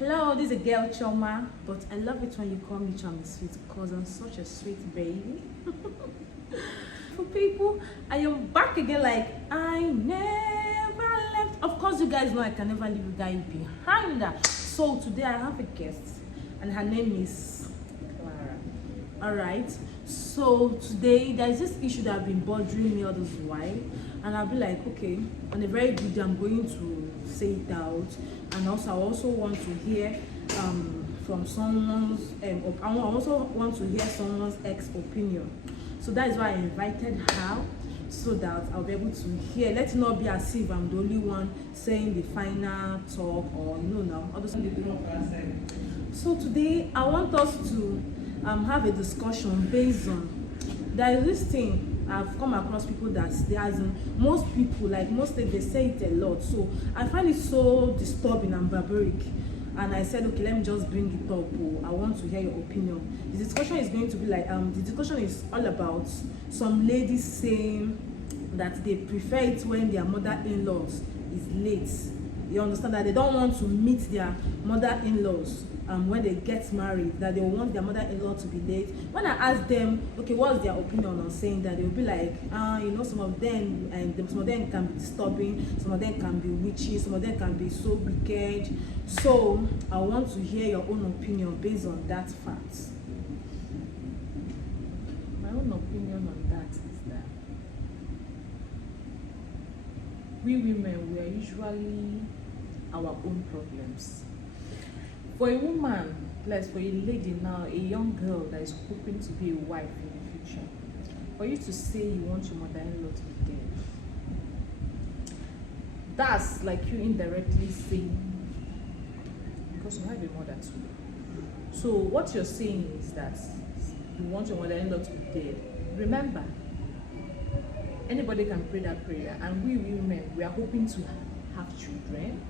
Hello, this is a girl Choma, but I love it when you call me Chiomy Swt because I'm such a sweet baby. For people, I am back again like I never left. Of course, you guys know I can never leave you guys behind. So today I have a guest, and her name is Clara. All right. So today there is this issue that has been bothering me all this while, and I'll be like, okay, on a very good day, I'm going to say it out, and also I also want to hear from someone's I also want to hear someone's opinion. So that is why I invited her, so that I'll be able to hear. Let it not be as if I'm the only one saying the final talk, or now all those. So today I want us to have a discussion based on, there is this thing I've come across people that most people, like most they say it a lot, so I find it so disturbing and barbaric, and I said, okay, let me just bring it up. I want to hear your opinion. The discussion is going to be like the discussion is all about some ladies saying that they prefer it when their mother-in-laws is late. You understand that they don't want to meet their mother-in-laws when they get married, that they want their mother-in-law to be late. When I ask them, okay, what's their opinion on saying that, they'll be like, some of them can be disturbing, some of them can be witchy, some of them can be so wicked. So I want to hear your own opinion based on that fact. My own opinion on that is that we women, we are usually our own problems. For a woman, plus for a lady now, a young girl that is hoping to be a wife in the future, for you to say you want your mother-in-law to be dead, that's like you indirectly saying, because you have a mother too. So what you're saying is that you want your mother-in-law to be dead. Remember, anybody can pray that prayer, and we women, we are hoping to have children,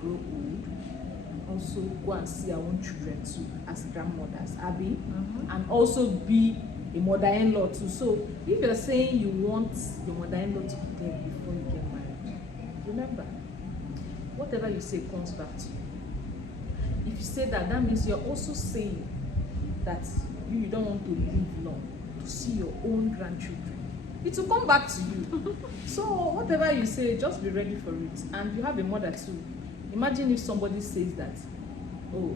grow old, also go and see our own children too as grandmothers, Abby, and also be a mother-in-law too. So if you're saying you want your mother-in-law to be dead before you get married, remember, whatever you say comes back to you. If you say that, that means you're also saying that you don't want to live long to see your own grandchildren. It will come back to you. So whatever you say, just be ready for it. And you have a mother too. Imagine if somebody says that, oh,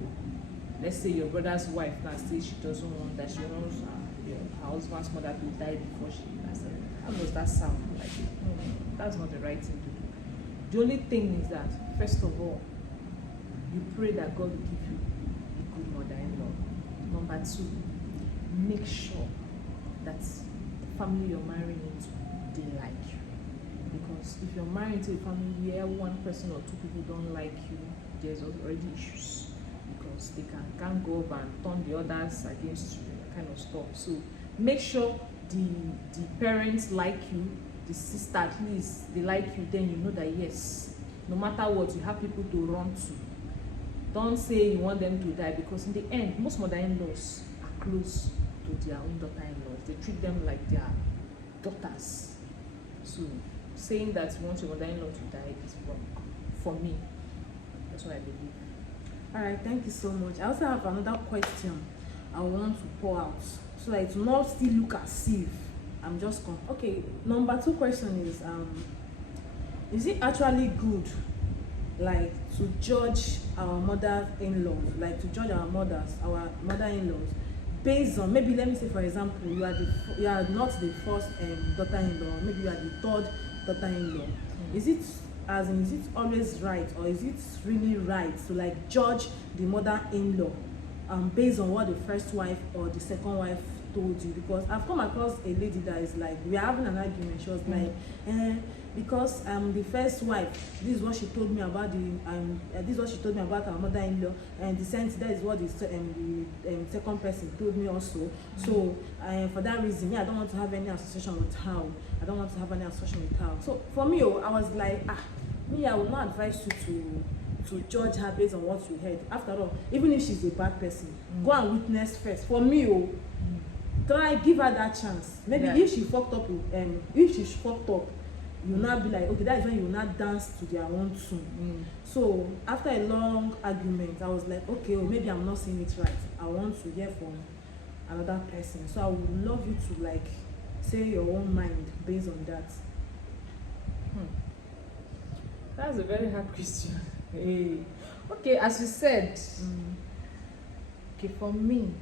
let's say your brother's wife now says she doesn't want that, she wants her husband's mother to die before she has her. How does that sound? Like, that's not the right thing to do. The only thing is that, first of all, you pray that God will give you a good mother-in-law. Number two, make sure that the family you're marrying into, they like you. Because if you're married to a family where one person or two people don't like you, there's already issues, because they can go up and turn the others against you, kind of stuff. So make sure the parents like you, the sister at least, they like you, then you know that yes, no matter what, you have people to run to. Don't say you want them to die, because in the end, most mother-in-laws are close to their own daughter-in-laws. They treat them like their daughters. So saying that you want your mother-in-law to die is wrong. For me, that's what I believe. All right, thank you so much. I also have another question I want to pour out, so that it will not still look as if I'm just okay. Number two question is it actually good, like, to judge our mother-in-law, like to judge our mother-in-laws based on, maybe let me say, for example, you are not the first daughter-in-law, maybe you are the third daughter-in-law. Is it always right, or is it really right to like judge the mother-in-law based on what the first wife or the second wife told you? Because I've come across a lady that is like, we are having an argument, she was like, because the first wife, this is what she told me about our mother-in-law, and the sense that is what the second person told me also. So for that reason, I don't want to have any association with her. So for me, I was like, I will not advise you to judge her based on what you heard. After all, even if she's a bad person, go and witness first. For me, try give her that chance. Maybe if she fucked up, you will not be like, okay, that is when you will not dance to their own tune. So after a long argument, I was like, okay, maybe I'm not saying it right. I want to hear from another person. So I would love you to like say your own mind based on that. That's a very hard question. Hey. Okay, as you said, okay, for me,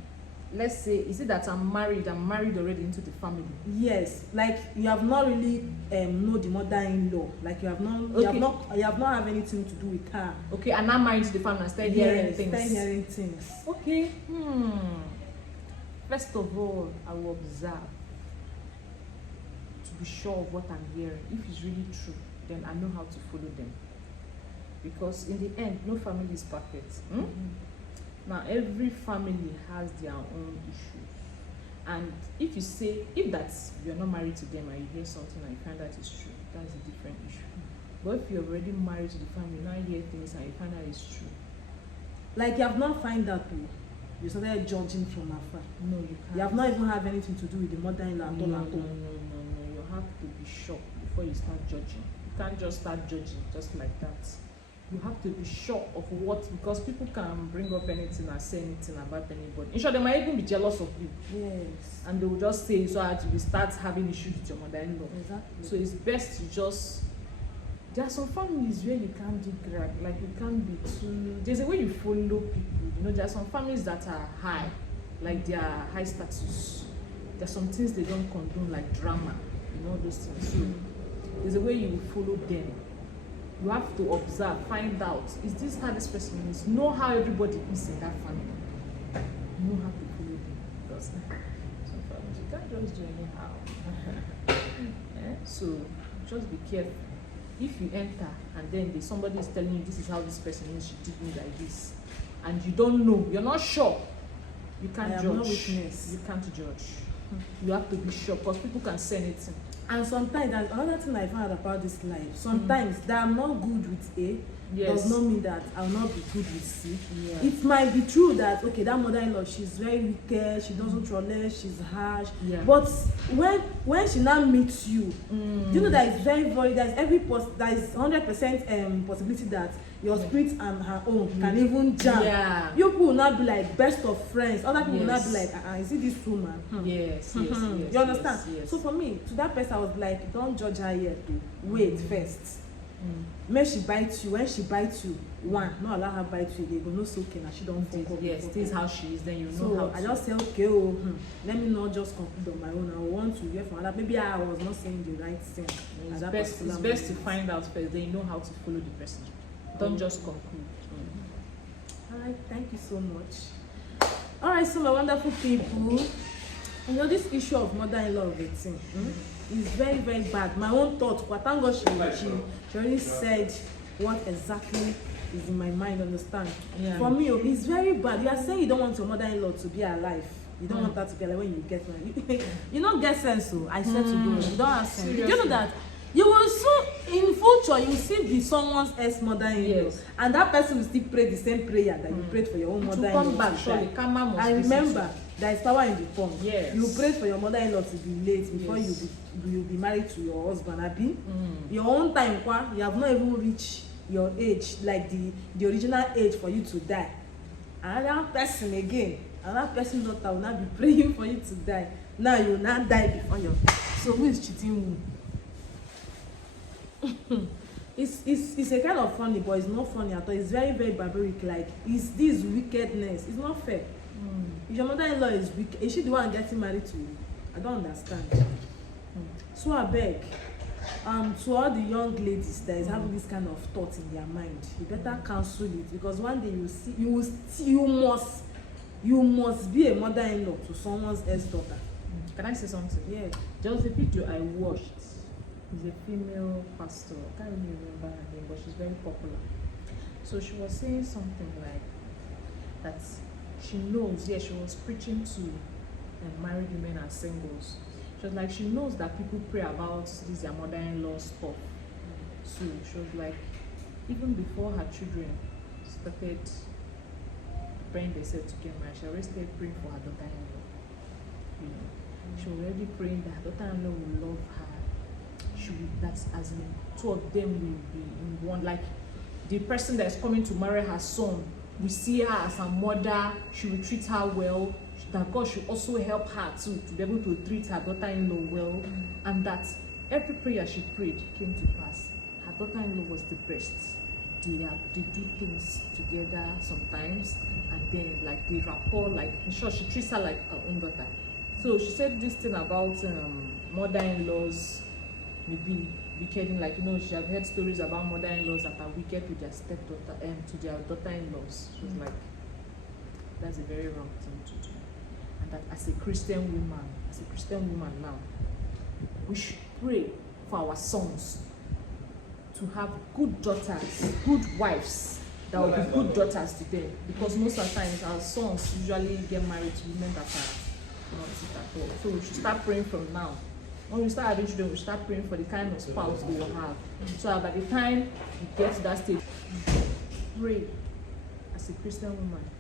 let's say, is it that I'm married already into the family? Yes, like you have not really know the mother-in-law, like you have not, Okay. you have not have anything to do with her. Okay, and I'm married to the family and start hearing things. Start hearing things. Okay. First of all, I will observe to be sure of what I'm hearing. If it's really true, then I know how to follow them. Because in the end, no family is perfect. Now, every family has their own issues. And if you say, if that's, you're not married to them and you hear something and you find that is true, that's a different issue. But if you're already married to the family, now you hear things and you find that it's true. Like you have not find out, you started judging from afar. No, you can't. You have not even have anything to do with the mother-in-law at all. No. You have to be sure before you start judging. You can't just start judging just like that. You have to be sure of what, because people can bring up anything and say anything about anybody. In short, they might even be jealous of you. Yes. And they will just say so that you start having issues with your mother-in-law. Exactly. So it's best to just. There are some families where you can't do grab, like you can't be too. There's a way you follow people. You know, there are some families that are high, like they are high status. There are some things they don't condone, like drama. You know those things. So there's a way you follow them. You have to observe, find out, is this how this person is? Know how everybody is in that family. Know how to follow them. Because some families, you can't just do anyhow. So just be careful. If you enter and then somebody is telling you this is how this person is, she did me like this, and you don't know, you're not sure, you can't judge. No witness. You can't judge. You have to be sure, because people can say anything. And sometimes, that's another thing I found out about this life. Sometimes that I'm not good with A does not mean that I'll not be good with C. Yeah. It might be true that, okay, that mother-in-law, she's very wicked, she doesn't tolerate, she's harsh. Yeah. But when she now meets you, you know that it's there's there is 100% possibility that your spirit and her own can even jam. Yeah. You people will not be like best of friends. Other people will not be like, is it this woman? Yes. You understand? Yes. So for me, to that person, I was like, don't judge her yet. Wait first. Make she bite you. When she bites you, not allow her bite you again. You know, so okay, now she don't fuck up. Yes, this is how she is. Then you know so how. I just say, okay, let me not just conclude on my own. I want to hear from other. Maybe I was not saying the right thing. It's best to find out first. Then you know how to follow the person. Don't just conclude. All right, thank you so much. All right, so my wonderful people, you know this issue of mother-in-law of a thing is very, very bad. My own thought, but thank God she already said what exactly is in my mind. Understand? Yeah. For me, it's very bad. You are saying you don't want your mother-in-law to be alive. You don't want her to be alive when you get married. You don't get sense, so I swear to God, you don't have sense. Did you know that? You will soon, in future, you will still be someone's ex-mother-in-law, and that person will still pray the same prayer that you prayed for your own mother-in-law. To come back, surely, karma must. And remember, there is power in the tongue. Yes. You pray for your mother-in-law to be late before you be married to your husband. Abi, your own time, you have not even reached your age, like the original age for you to die. Another person again, another person daughter will not be praying for you to die. Now you will not die before your. So who is cheating who? It's a kind of funny, but it's not funny at all. It's very, very barbaric. Like, it's this wickedness. It's not fair. If your mother-in-law is wicked, is she the one getting married to you? I don't understand. So I beg, to all the young ladies that is having this kind of thought in their mind, you better cancel it, because one day you must be a mother-in-law to someone's ex-daughter. Can I say something? Yeah. Just a video I watched. Is a female pastor. I can't really remember her name, but she's very popular. So she was saying something like that she knows, she was preaching to married women and singles. She was like, she knows that people pray about this their mother-in-law stuff. So she was like, even before her children started praying themselves to get married, she already started praying for her daughter-in-law. You know, she was already praying that her daughter-in-law will love her. that's as in two of them will be in one. Like the person that is coming to marry her son, we see her as a mother. She will treat her well. That God should also help her too to be able to treat her daughter-in-law well, and that every prayer she prayed came to pass. Her daughter-in-law was the best. They do things together sometimes, and then like the rapport, like in short, she treats her like her own daughter. So she said this thing about mother-in-laws maybe wicked, like she had heard stories about mother-in-laws that are wicked to their stepdaughter and to their daughter-in-laws. She was like, that's a very wrong thing to do. And that as a Christian woman now, we should pray for our sons to have good daughters, good wives that will be good daughters to them. Because most of the times our sons usually get married to women that are not it at all. So we should start praying from now. When we start having children, we start praying for the kind of spouse we will have. So that by the time we get to that stage, pray as a Christian woman.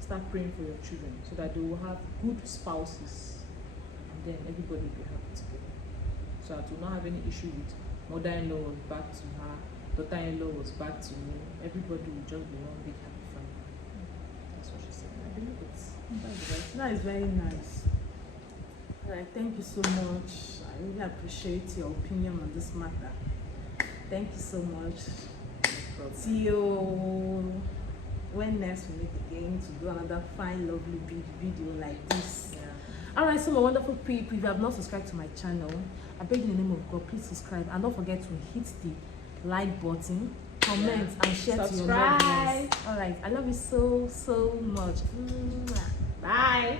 Start praying for your children so that they will have good spouses, and then everybody will be happy together. So I do not have any issue with mother-in-law was back to her, daughter-in-law was back to me. Everybody will just be one big happy family. That's what she said. I believe it's That is very nice. Alright, thank you so much. I really appreciate your opinion on this matter. Thank you so much. See you when next we meet again to do another fine, lovely big video like this. Alright, so my wonderful people, if you have not subscribed to my channel, I beg in the name of God, please subscribe, and don't forget to hit the like button, comment, and share to your loved ones. Alright, I love you so much. Bye.